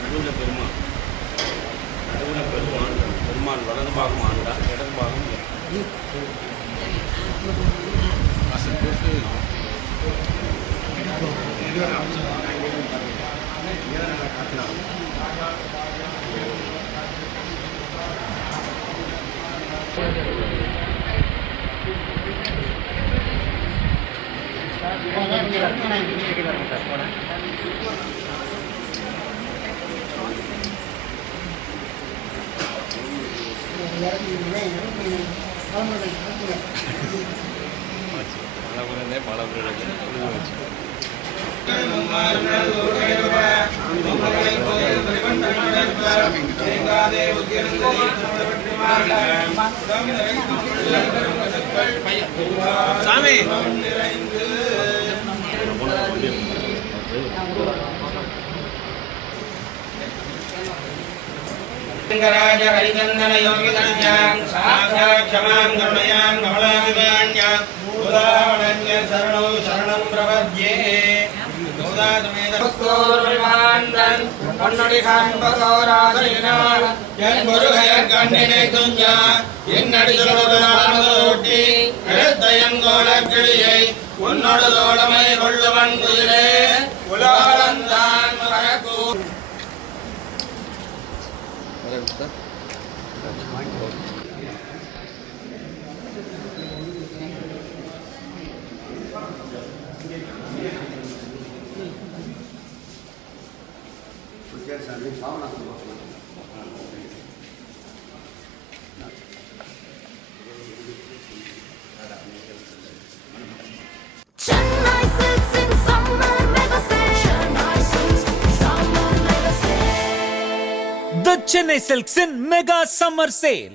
நடுவில் பெருமான் வலது பாகம் ஆண்டா இடது பாகம் சாமி राज हरिचंदन योगी कल्याण साक्षात् क्षमां करुणयां कमलाभिमान्या उदाहरण्य शरणो शरणं प्रपद्ये भक्तोर्विमानन पन्नडिखान बगोरादलिना यन मुरुगयர் கண்ணினை துஞ்சா என்னடி சொல்லுவானோட்டி எழுத்தயன் கோலக்கிளியை உன்னோடு தோழமை கொள்ளுவன் குயிலே உலகளந்தான் மரகு Chennai Silks in summer mega sale. Chennai Silks summer mega sale. The Chennai Silks in mega summer sale.